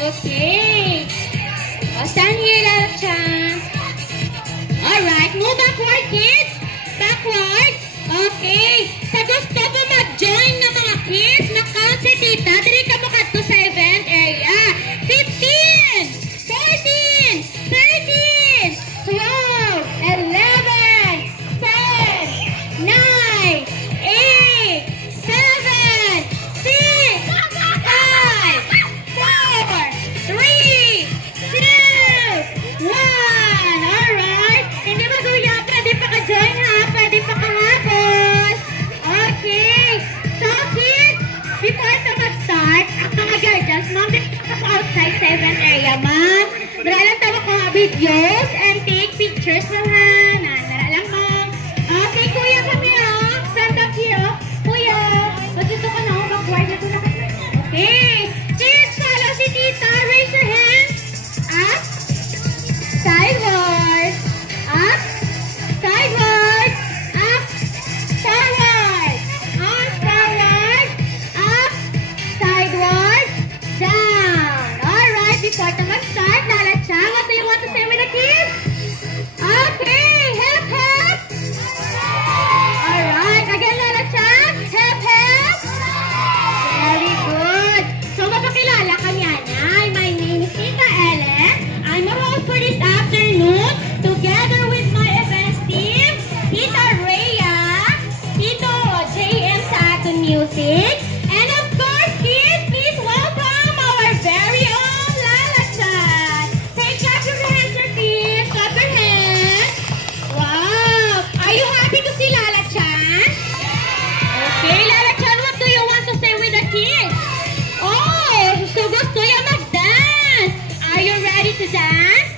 Okay. Stand here, Lalachan. Alright, move backward, kids. Backward. Okay. Sa gusto po mag-join ng mga kids, na-count si Tita. Dili ka makadto sa event area. 15, 14, 13, 12, 11, 10, 9, 8, 7, 6, 5, 4, 3, 2, 1. Alright. Hindi mag-uyap. Pwede pa ka-join ha. Pwede pa kahapon. Okay. So, kids, before ito mag-start, ang mga guardians, ma'am, dito ka sa outside 7 area, ma'am. Dara lang tawa ko mga videos and take pictures lang ha. Dara lang, ma'am. Okay, kuya kami ha. Stand up here. Kuya. Dito ka na. Backward na ito na. Okay. Kids, follow si Tita. Raise your hands. Up. Sideward. Up. Sideward. Up. Forward. On forward. Up. Sideward. Down. Alright, before to mag-start, Lalachan, what do you want to say with the kids? Okay, hip hip. Alright, again, Lalachan. Hip hip. Very good. So, mapakilala ka niya na. My name is Tita Ellen. I'm a host for this afternoon together with my events team, Tita Rhea, Tito JM sa ating music, and of course, kids, please welcome our very own Lalachan. Hey, clap your hands, your kids. Clap your hands. Wow. Are you happy to see Lalachan? Okay, Lalachan, what do you want to say with the kids? Oh, so gusto yung mag-dance. Are you ready to dance?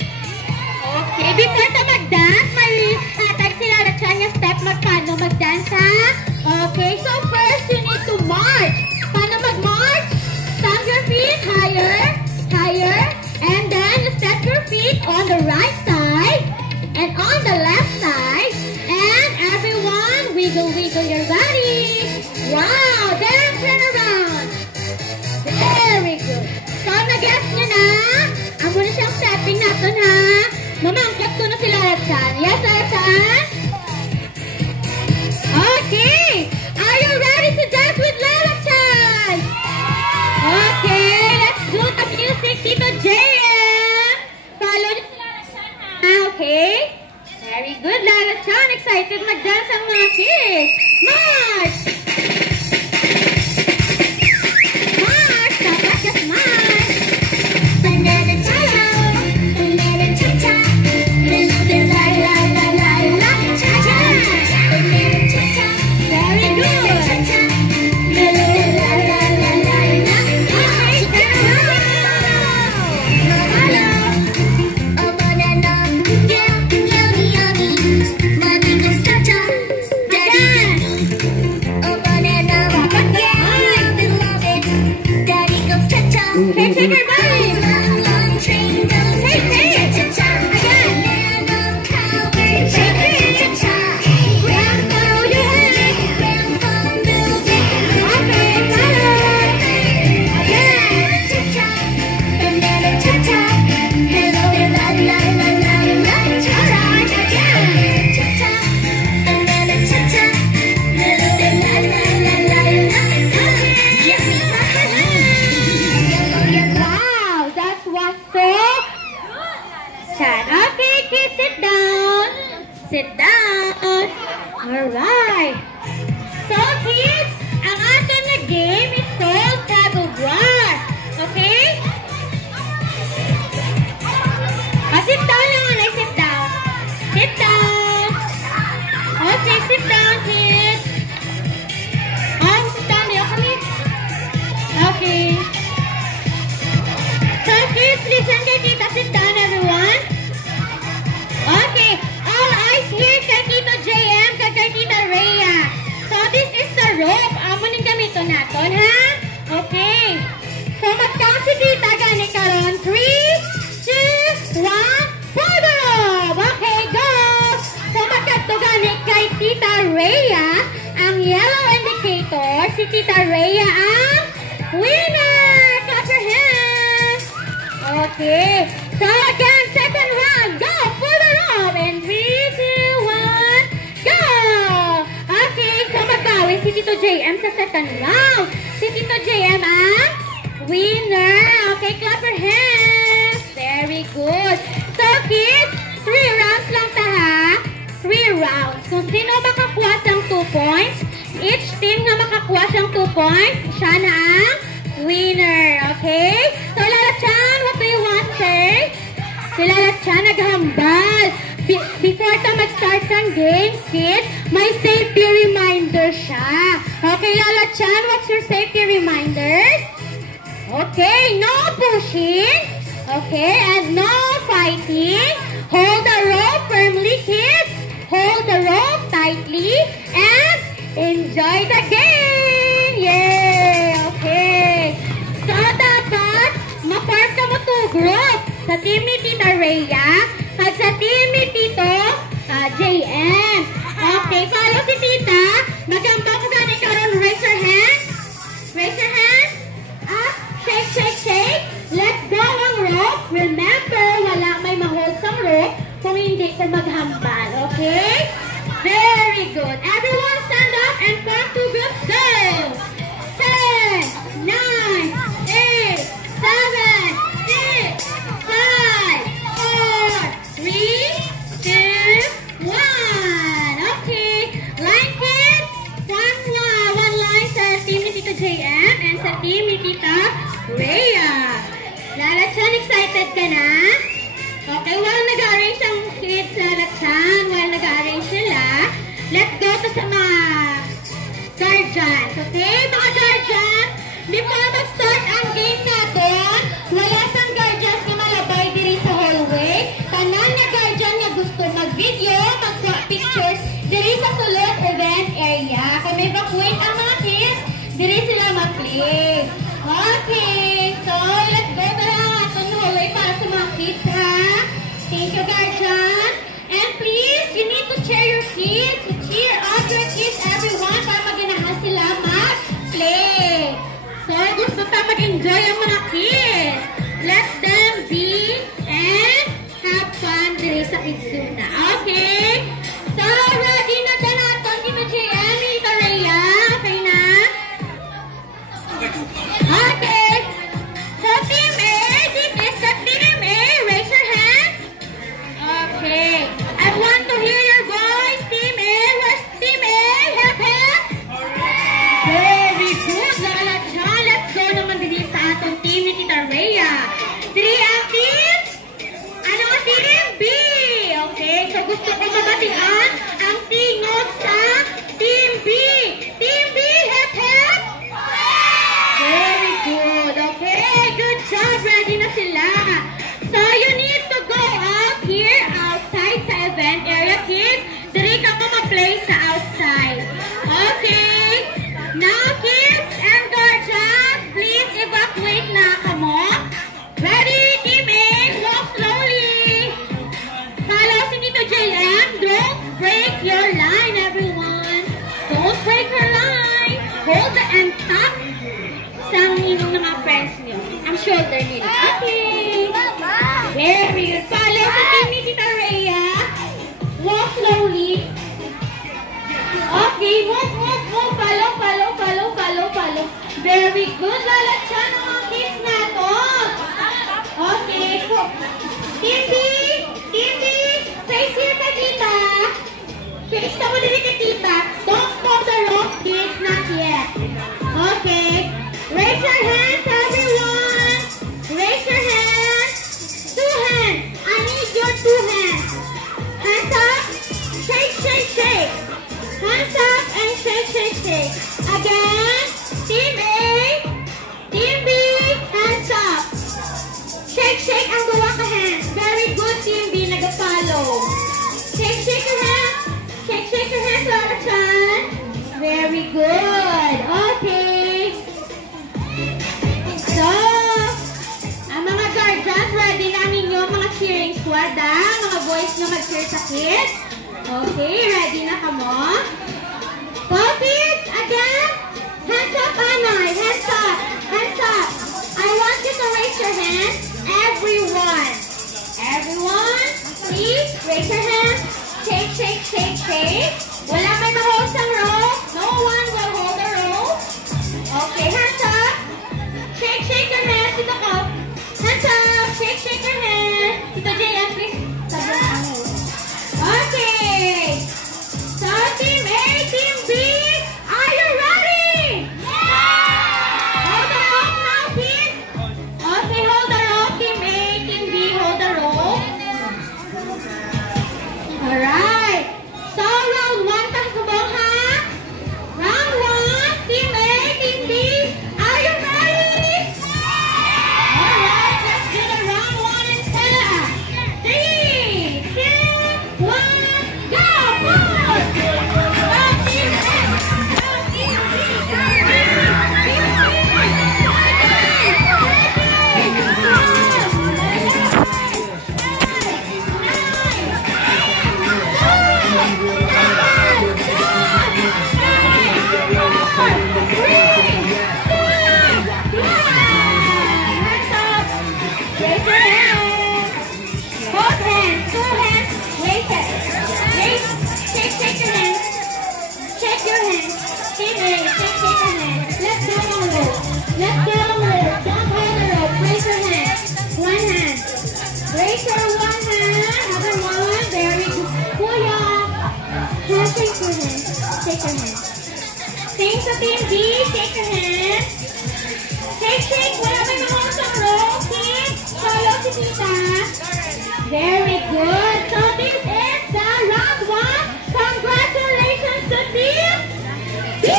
Okay, before to mag-dance, may tatag si Lalachan yung step paano mag-dance ha? Okay, so first you need to march. Paano mag-march? Stamp your feet higher, higher, and then step your feet on the right side and on the left side. And everyone, wiggle, wiggle your body. Wow, then turn around. Very good. So, nag-guess nyo na? Ang muna siyang stepping natin ha. Mamangkat ko na si Lalachan. Yes, Lalachan? Okay. Are you ready to dance with Lalachan? Okay, let's do the music, Tito JM. Follow niyo si Lalachan ha. Okay. Very good, Lalachan. Excited mag-dance ang mga kids. March! March! Dapat just march! Banana cha-cha! Banana cha-cha! La la la la la cha-cha! Banana cha-cha! Very good! La la la la la la la. Okay, hello! Hello! A banana, yeah, yeah, sit down. Alright. So, kids, ang ating na game is called Tag of War. Okay? Sit down naman ay sit down. Sit down. Okay, sit down, kids. Sit down. Ayaw kami. Okay. So, kids, listen kay Tita. Sit down, everyone. Okay. All eyes here kay Tito JM, kay Tita Rhea. So, this is the rope. Amunin gamito natin, ha? Okay. So, mag-count si Tita. Gani karon. 3, 2, 1, pull the rope! Okay, go! So, magkatuganik kay Tita Rhea, ang yellow indicator, si Tita Rhea ang winner! Clap your hands! Okay. So, again, second round. Go! Pull the rope! And 3, 2, 1, go! Okay, so magbawi si Tito JM sa second round. Si Tito JM ang winner! Okay, clap your hands! Very good. So, kids, 3 rounds lang ta ha. 3 rounds. Kung sino makakuha sang 2 points, each team na makakuha sang 2 points, siya na ang winner. Okay? So, Lala Chan, what do you want to say? Si Lala Chan naghambal. Before ta mag-start sang game, kids, may safety reminder siya. Okay, Lala Chan, what's your safety reminders? Okay, no pushing. Okay, and no fighting. Hold the rope firmly, kids. Hold the rope tightly and enjoy the game. Yay! Okay. So, dapat ma-part ka mo to group. Sa team ni Tita Rhea at sa team ni Tito JM. Okay, follow si Tita. Magamba ko gani karon. Raise your hand. Raise your hand. Up. Shake, shake, shake. Let go ang rope. Remember, wala may ma-hold sang rope kung hindi ko maghambal. Okay? Very good. Everyone stand up and form 2 groups. Go! 10, 9, 8, 7, 6, 5, 4, 3, 2, 1. Okay. Line, kids. One line sa team ni Tito JM and sa team ni Tita Rhea. Lala Chan, excited ka na? Okay, while nag-arrange ang kids, Lala Chan, while nag-arrange sila, let's go to sa mga guardians. Okay, mga guardians, before mag-start ang game natin, wala sang guardians na malabay diri sa hallway. Tanan na guardian na gusto mag-video, mag-swap pictures diri sa sulod event area. Kung may evacuate ang mga kids, diri sila mag-play. Okay, so let's go to the hallway para sa mga kids, ha? Thank you, guardian. And please, you need to cheer your kids. Cheer up your kids, everyone, para maganahan sila mag-play. So, gusto pa mag-enjoy ang mga kids. Let them be and have fun diri sa Igsuna. Okay? So, ready na ka natin, Tito JM, Tita Rhea. Okay na? Okay. So, Team A, this is the Team A. Raise your hand. Okay. I want to hear your voice, Team A. Where's Team A? Hep, hep. Very good, Lala Chan. Let's go naman din sa atong team ni Tita Rhea. 3 ang team. Ano ang Team B? Okay. So, gusto ko mabatian ang tingog sa Team B. Team B, hep, hep. Very good. Okay, good job. Ready na sila. So, you need to go out here outside sa event area, kids. Diri ka po mag-play sa outside. Okay. Now, kids and guardians, please evacuate na kamo. Ready, Team A, walk slowly. Follow si Tito JM. Don't break your line, everyone. Don't break your line. Hold the end top sa inyong mga friends niyo. Ang shoulder nila. Okay. Very good. Follow sa team ni Tita Rhea. Walk slowly. Okay. Move. Follow. Very good. Lala Chan ang mga kids natin. Okay. Team B. Face here ka, Tita. Okay, stop with the tita. Don't stop the rope, kids, not yet. Okay, raise your hands, everyone. Raise your hands. 2 hands. I need your 2 hands. Hands up. Shake, shake, shake. Hands up and shake, shake, shake. Again. Team A. Team B. Hands up. Shake, shake ang gawa ka hands. Very good, Team B. Nag-follow. Shake, shake your hands. Shake, shake your hands, Laura Chan. Very good. Okay. So, ang mga guardians, ready namin yung mga cheering squad, mga boys na mag-cheer sa kids. Okay, ready na kamo? So, kids, again, hands up, Anay. Hands up. Hands up. I want you to raise your hands. Everyone. Everyone, please raise your hands. Shake, shake, shake, shake. Wala may ma-hold sa rope. No one will hold the rope. Okay, hands up. Shake, shake your hands. Dito ko. Hands up. Shake, shake your hands. Dito, JM, please. Okay. So, Team A, Team B, are you ready? Yeah! Hold the rope now, kids. Okay, hold the rope. Team A, Team B, hold the rope. Alright. So, round 1, pasubong ha? Round 1, Team A, Team B, are you ready? Alright, let's do the round 1 and start. 3, 2, 1, go! Pause! Go, Team A! Go, Team B! Go, Team B! Raise your 1 hand, other one, very good. Kuya, shake your hand, shake your hand. Same sa Team B, shake your hand. Shake, shake, wala may mahal sa rope, kids. Follow si tita. Very good. So this is the round 1. Congratulations to Team B!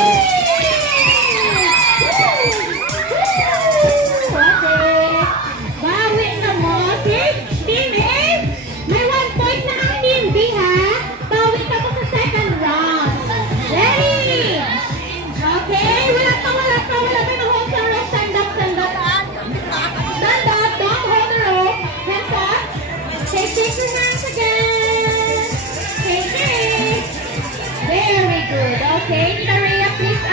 Okay, Tita Rhea, please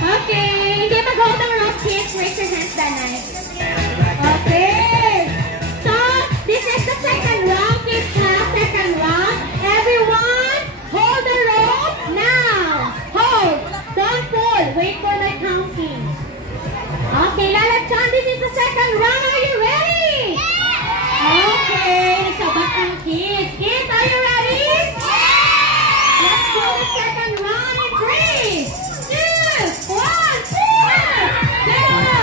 okay, hindi mag-hold ang rope, kids. Raise your hands, Danay. Okay. So, this is the second round, kids, ha? Second round. Everyone, hold the rope now. Hold. Don't pull. Wait for my counting. Okay, Lala Chan, this is the second round. Are you ready? Okay, sabat ang kids. Kids, are you ready? Let's do the second round in 3, 2, 1, 2, go!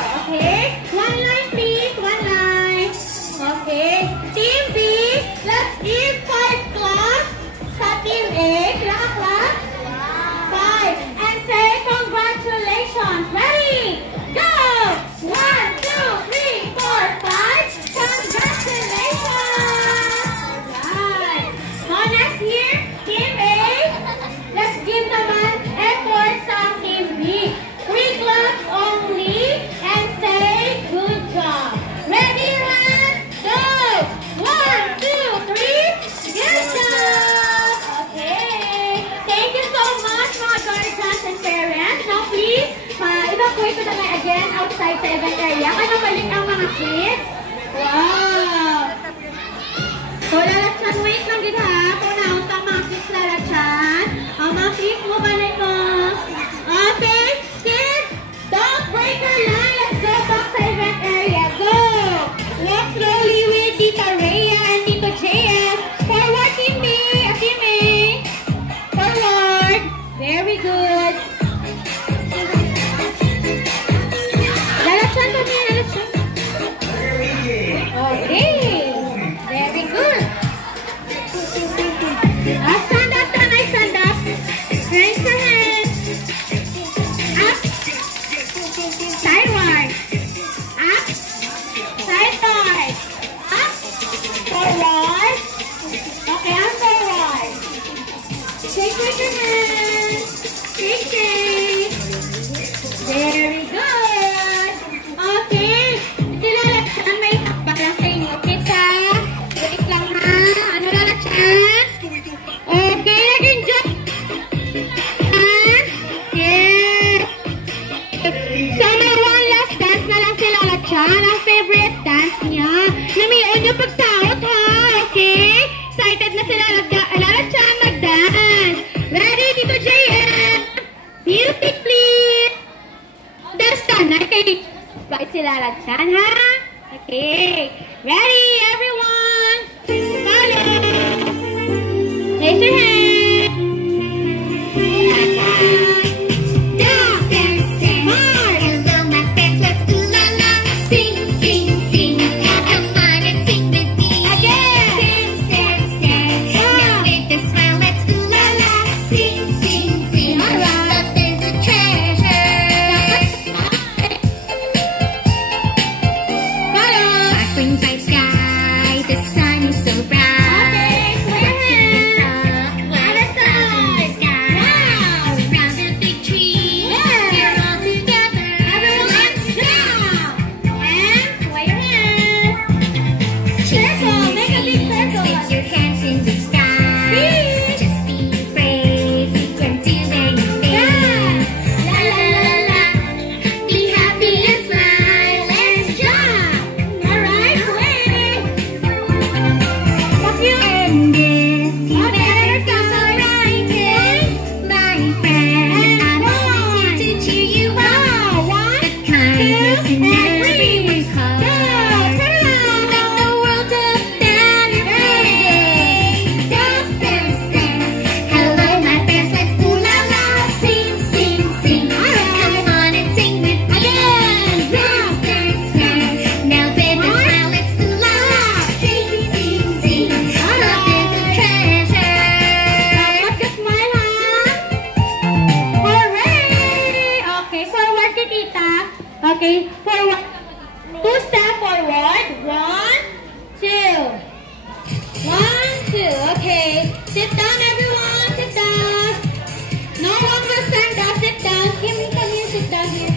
Okay? One line, please. One line. Okay. Team B, let's give 5 claps sa Team A. Sila ka clap? 5. And say congratulations. Ready? Go! 1, 2, 3, 4, 5. Congratulations! Alright. So next here, Team A. Let's give naman effort sa Team B. 3 claps only and say good job. Ready, hands, go! 1, 2, 3. Good job! Okay. Thank you so much, mga guardians and parents. Now please, evacuate ko naman again outside sa event area. Kaya balik ang mga kids. Wow! So, lalatsan, wait lang din ha. Kung naon ka mga kids lalatsan. Ang mga kids mo ba na ito? Okay, kids, don't break your line. Let's go back sa event area. Go! Walk slowly with Tita Rhea and Tito JS. Forward, Team B. Team A. Forward. Very good. Lalatsan kami, lalatsan. Okay. Very good. Stand up, Tanay, stand up. Raise your hands. Up. Sideward. Up. Sideward. Up. Forward. Okay, I'm forward. Shake with your hands. Shake, shake. Very good. Okay. Sila lalatsan, may takbak lang sa inyo. Kids ha? Wait lang ha. Ano lalatsan? Okay, again jump. Yes. So may one last dance na lang sila lalatsan. Ang favorite dance niya. Namiyon niyo pagsahot ha. Okay? Excited na sila lalatsan mag-dance. Ready, Tito JM? Music please. Dance na. Okay. Right sila lalatsan ha. Okay. Ready, everyone? Follow. Raise your hand. Okay, forward. 2 step forward. 1, 2. 1, 2. Okay. Sit down, everyone. Sit down. No one will stand up. Sit down. Come here. Sit down here.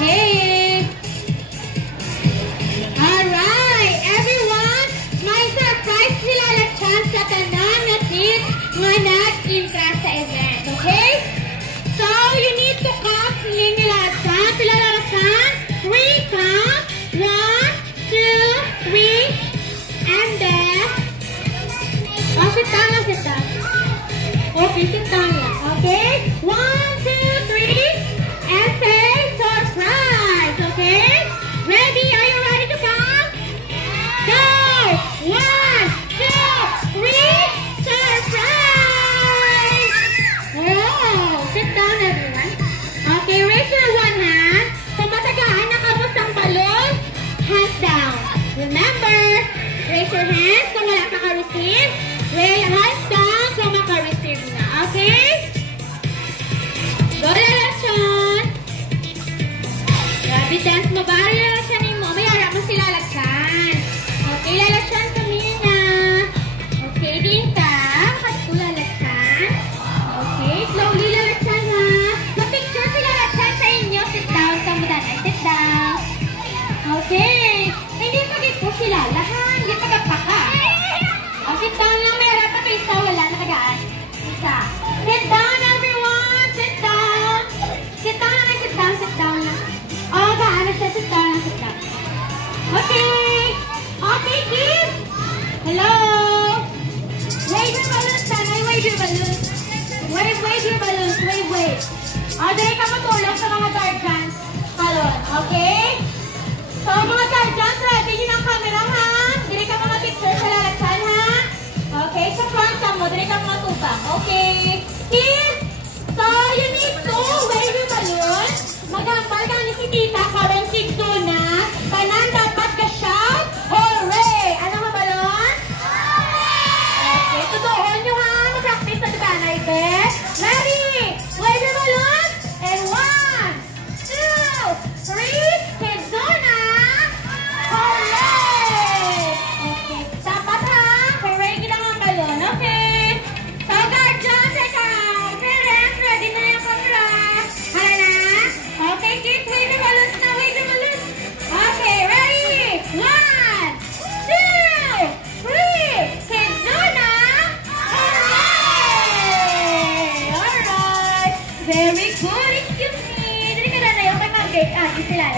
Okay. Alright, everyone. May surprise sila na chance sa tanan na kids nga nag-in-class sa event. Okay? So, you need to count nila sila lalatsan. 3 count. 1, 2, 3. And then, sit down na, sit down. Okay, sit down na. Okay? 1, 2, 3. And say surprise. Okay? Ready? Are you ready to count? Go! 1, 2, 3. Surprise! Oh, sit down everyone. Okay, raise your one hand. receive? Well, hands down kung maka-receive na. Okay? Go, Lalaksyon! Grabe, dance mo ba? Lalaksyonin mo. May harap mo si Lalaksyon. Okay, Lalaksyon, kamina. Okay, din ka. Kato, Lalaksyon. Okay, slowly, Lalaksyon, ha? Ma-picture si Lalaksyon sa inyo. Sit down, kamudanay. Sit down. Okay. Hindi pagit po si Lala, ha? Hindi pagapaka. O, sit down lang. May harap pa kayo isa. Wala na tagaan. Isa. Sit down, everyone. Sit down. Sit down lang. Sit down. Sit down lang. O, gaano siya? Sit down lang. Sit down. Okay. Okay, kids. Hello. Wave your balloons, Tanay. Wave your balloons. Wave your balloons. Wave. O, dali ka matulog sa mga guardians. Halon. Okay? So, mga guardians, ready nyo ng camera, ha? Dali ka mga picture sa Lalaksyon, ha? Okay, sa front mo, dali ka mga tubang. Okay. Kids, so you need to wave your balloon. Magampal ka ni si Tita, karon sigdo na. Tanan dapat ka-shout, hooray! Ano nga balon? Okay, tutuon nyo, ha? Mag-practice na diba, Naibe? Ready? Wave your balloon. And 1, 2, 3, kids doon, ha? Hooray! Okay, dapat, ha? Hooray, gina nga balon. Okay. So, guardians, parents, ready na yung camera. Hala na? Okay, kids, wave your balloons na. Wave your balloons. Okay, ready? 1, 2, 3. Kids doon, ha? Hooray! Alright. Very good. Excuse me. Dali ka na na yung kay Margaret. Sila.